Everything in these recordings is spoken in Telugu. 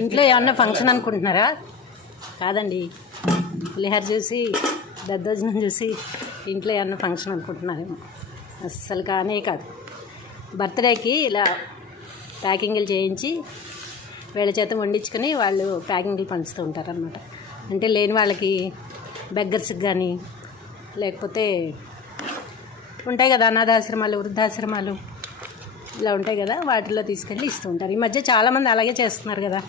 ఇంట్లో ఏమన్నా ఫంక్షన్ అనుకుంటున్నారా? కాదండి. పులిహార చూసి దద్దోజనం చూసి ఇంట్లో ఏమన్నా ఫంక్షన్ అనుకుంటున్నారేమో. అస్సలు కానే కాదు. బర్త్డేకి ఇలా ప్యాకింగ్లు చేయించి వీళ్ళ చేత వండించుకొని వాళ్ళు ప్యాకింగ్లు పంచుతూ ఉంటారనమాట అంటే లేని వాళ్ళకి బెగ్గర్స్కి కానీ లేకపోతే ఉంటాయి కదా అనాథాశ్రమాలు వృద్ధాశ్రమాలు. ఇలా ఉంటాయి కదా వాటిలో తీసుకెళ్ళి ఇస్తూ ఉంటారు ఈ మధ్య చాలామంది అలాగే చేస్తున్నారు కదా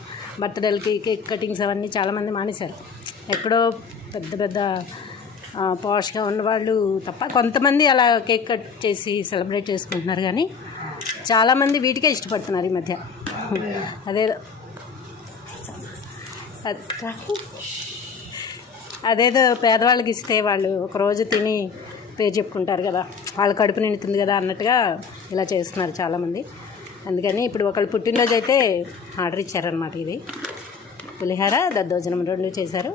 బర్త్డేలకి కేక్ కటింగ్స్ అవన్నీ చాలామంది మానేశారు. ఎక్కడో పెద్ద పెద్ద పాష్గా ఉన్నవాళ్ళు తప్ప కొంతమంది అలా కేక్ కట్ చేసి సెలబ్రేట్ చేసుకుంటున్నారు కానీ చాలామంది వీటికే ఇష్టపడుతున్నారు ఈ మధ్య. అదేదో అదేదో పేదవాళ్ళకి ఇస్తే వాళ్ళు ఒకరోజు తిని పేరు చెప్పుకుంటారు కదా. వాళ్ళ కడుపు నిండుతుంది కదా అన్నట్టుగా ఇలా చేస్తున్నారు చాలామంది. అందుకని ఇప్పుడు ఒకళ్ళు పుట్టినరోజు అయితే ఆర్డర్ ఇచ్చారనమాట ఇది. పులిహార దద్దోజనం రెండు చేశారు.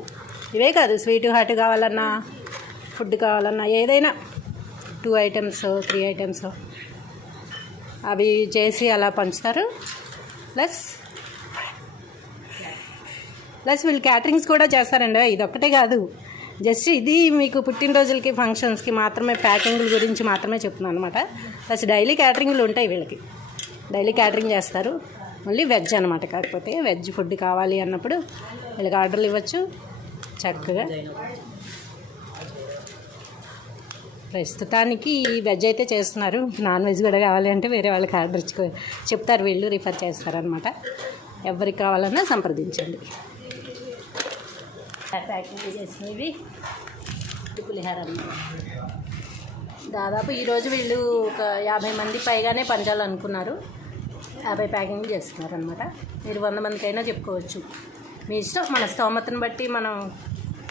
ఇవే కాదు స్వీట్ హాట్ కావాలన్నా ఫుడ్ కావాలన్నా ఏదైనా టూ ఐటమ్స్ త్రీ ఐటమ్స్ అవి చేసి అలా పంచుతారు. ప్లస్ ప్లస్ వీళ్ళు క్యాటరింగ్స్ కూడా చేస్తారండి. ఇది ఒక్కటే కాదు. జస్ట్ ఇది మీకు పుట్టినరోజులకి ఫంక్షన్స్కి మాత్రమే ప్యాకింగ్ల గురించి మాత్రమే చెప్తున్నాను అనమాట ప్లస్ డైలీ క్యాటరింగ్లు ఉంటాయి వీళ్ళకి. డైలీ క్యాటరింగ్ చేస్తారు. మళ్ళీ వెజ్ అనమాట కాకపోతే వెజ్ ఫుడ్ కావాలి అన్నప్పుడు వీళ్ళకి ఆర్డర్లు ఇవ్వచ్చు. చక్కగా. ప్రస్తుతానికి వెజ్ అయితే చేస్తున్నారు. నాన్ వెజ్ కూడా కావాలి అంటే వేరే వాళ్ళకి ఆర్డర్ ఇచ్చుకో చెప్తారు వీళ్ళు రిఫర్ చేస్తారనమాట ఎవరికి కావాలన్నా సంప్రదించండి. ప్యాకింగ్ చేసినవి. పులిహార అన్నమాట దాదాపు ఈరోజు వీళ్ళు ఒక యాభై మంది పైగానే పంచాలనుకున్నారు. యాభై ప్యాకింగ్ చేస్తున్నారు అనమాట మీరు వంద మందికైనా చెప్పుకోవచ్చు. మీ ఇష్టం. మన స్తోమతను బట్టి మనం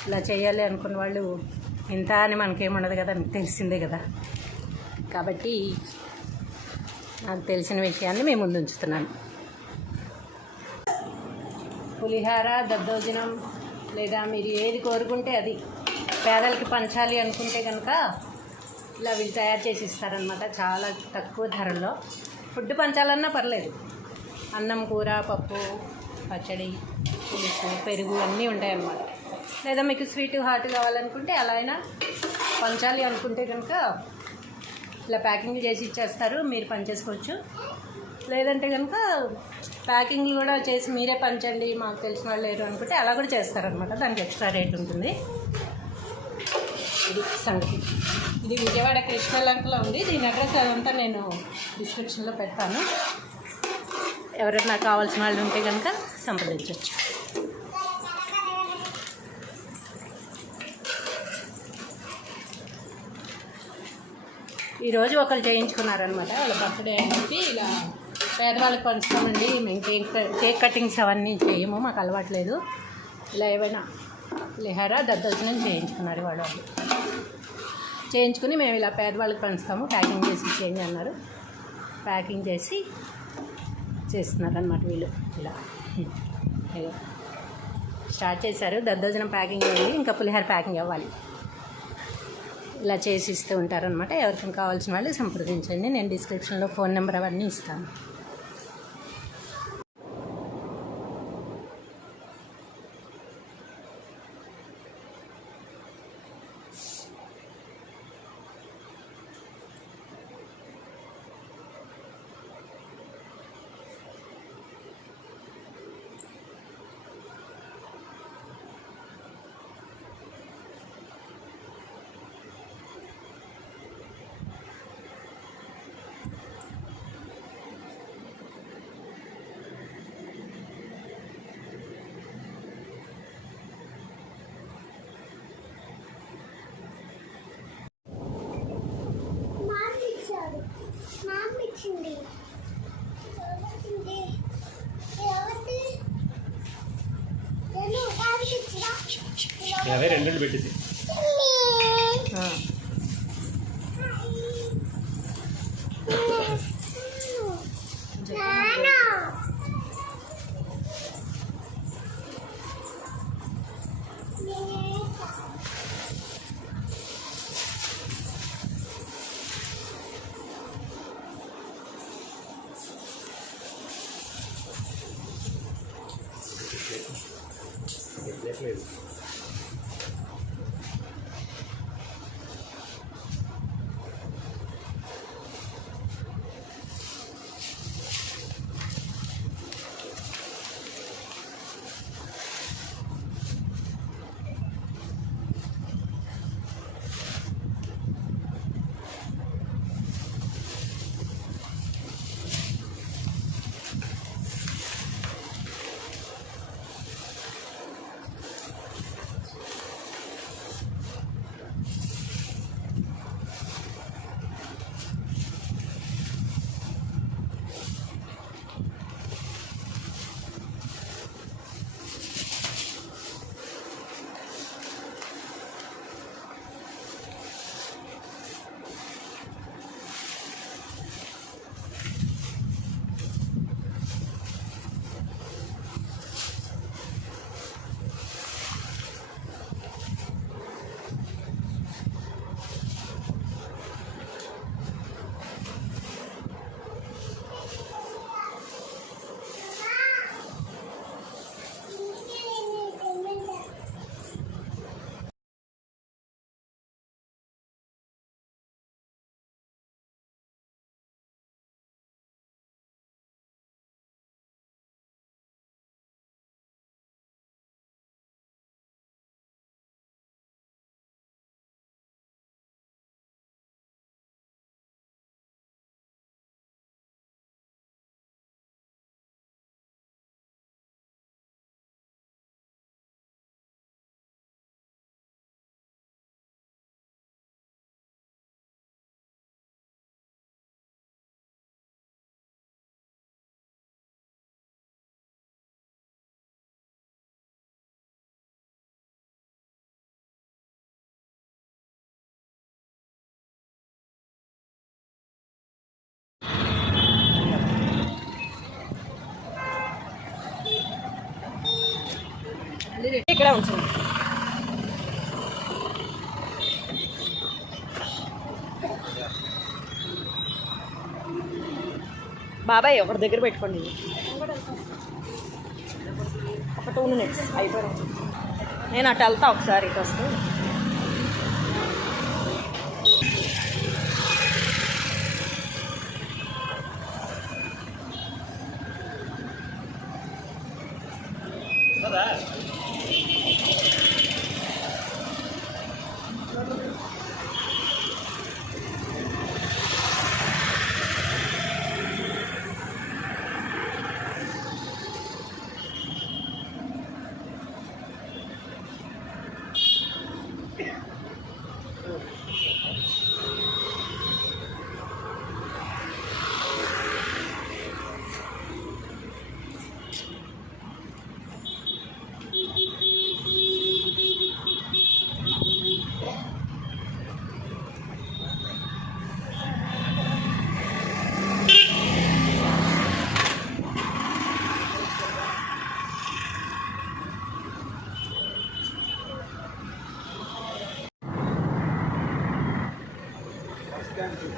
ఇలా చేయాలి అనుకున్న వాళ్ళు ఇంత అని మనకేముండదు కదా మీకు తెలిసిందే కదా. కాబట్టి నాకు తెలిసిన విషయాన్ని మేము ముందు ఉంచుతున్నాను. పులిహార దద్దోజనం లేదా మీరు ఏది కోరుకుంటే అది పేదలకి పంచాలి అనుకుంటే కనుక ఇలా వీళ్ళు తయారు చేసి ఇస్తారనమాట చాలా తక్కువ ధరలో ఫుడ్ పంచాలన్నా పర్లేదు. అన్నం కూర పప్పు పచ్చడి పులుసు పెరుగు అన్నీ ఉంటాయన్నమాట. లేదా మీకు స్వీట్ హాట్ కావాలనుకుంటే అలా అయినా పంచాలి అనుకుంటే కనుక ఇలా ప్యాకింగ్ చేసి ఇచ్చేస్తారు. మీరు పనిచేసుకోవచ్చు లేదంటే కనుక ప్యాకింగ్ కూడా చేసి మీరే పంచండి మాకు తెలిసిన వాళ్ళు లేరు అనుకుంటే అలా కూడా చేస్తారనమాట. దానికి ఎక్స్ట్రా రేట్ ఉంటుంది. ఇది సంగతి. ఇది విజయవాడ కృష్ణలంకలో ఉంది. దీని అడ్రస్ అదంతా నేను డిస్క్రిప్షన్లో పెడతాను. ఎవరైనా కావాల్సిన వాళ్ళు ఉంటే కనుక సంప్రదించవచ్చు ఈరోజు ఒకరు చేయించుకున్నారనమాట. వాళ్ళ బర్త్డే అని చెప్పి ఇలా పేదవాళ్ళకి పంచుతామండి. మేము కేక్ కేక్ కటింగ్స్ అవన్నీ చేయము మాకు అలవాట్లేదు. ఇలా ఏమైనా లిహారా దద్దోజనం చేయించుకున్నారు వాళ్ళు. చేయించుకుని మేము ఇలా పేదవాళ్ళకి పంచుతాము ప్యాకింగ్ చేసి చేయండి అన్నారు. ప్యాకింగ్ చేసి చేస్తున్నారు అనమాట వీళ్ళు. ఇలా. స్టార్ట్ చేశారు దద్దోజనం ప్యాకింగ్ అయ్యి ఇంకా పులిహార ప్యాకింగ్ అవ్వాలి. ఇలా చేసి ఇస్తూ ఉంటారనమాట ఎవరికి కావాల్సిన వాళ్ళు సంప్రదించండి. నేను డిస్క్రిప్షన్లో ఫోన్ నెంబర్ అవన్నీ ఇస్తాను మామ ఇచ్చాడు మామ ఇచ్చింది ఎవరిచ్చింది? ఎవరిది? నేను ఎవరికి ఇచ్చినా? యాభై రెండు పెట్టింది. ఇక్కడ ఉంచండి. బాబాయ్ ఒకటి దగ్గర పెట్టుకోండి ఒక టూ మినిట్స్ అయిపోయి నేను అటు వెళ్తా ఒకసారి ఇటు వస్తే.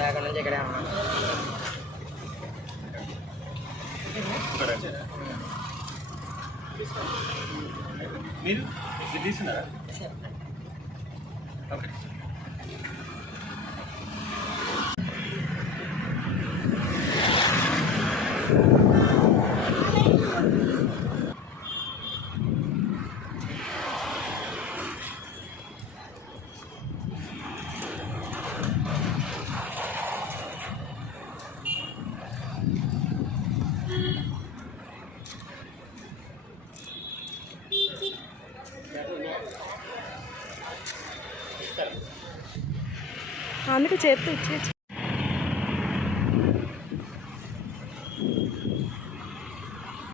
అక్కడ నుంచి ఇక్కడే ఉన్నా మీరు తీసుకున్నారా Okay. అందుకే చేతితో ఇచ్చి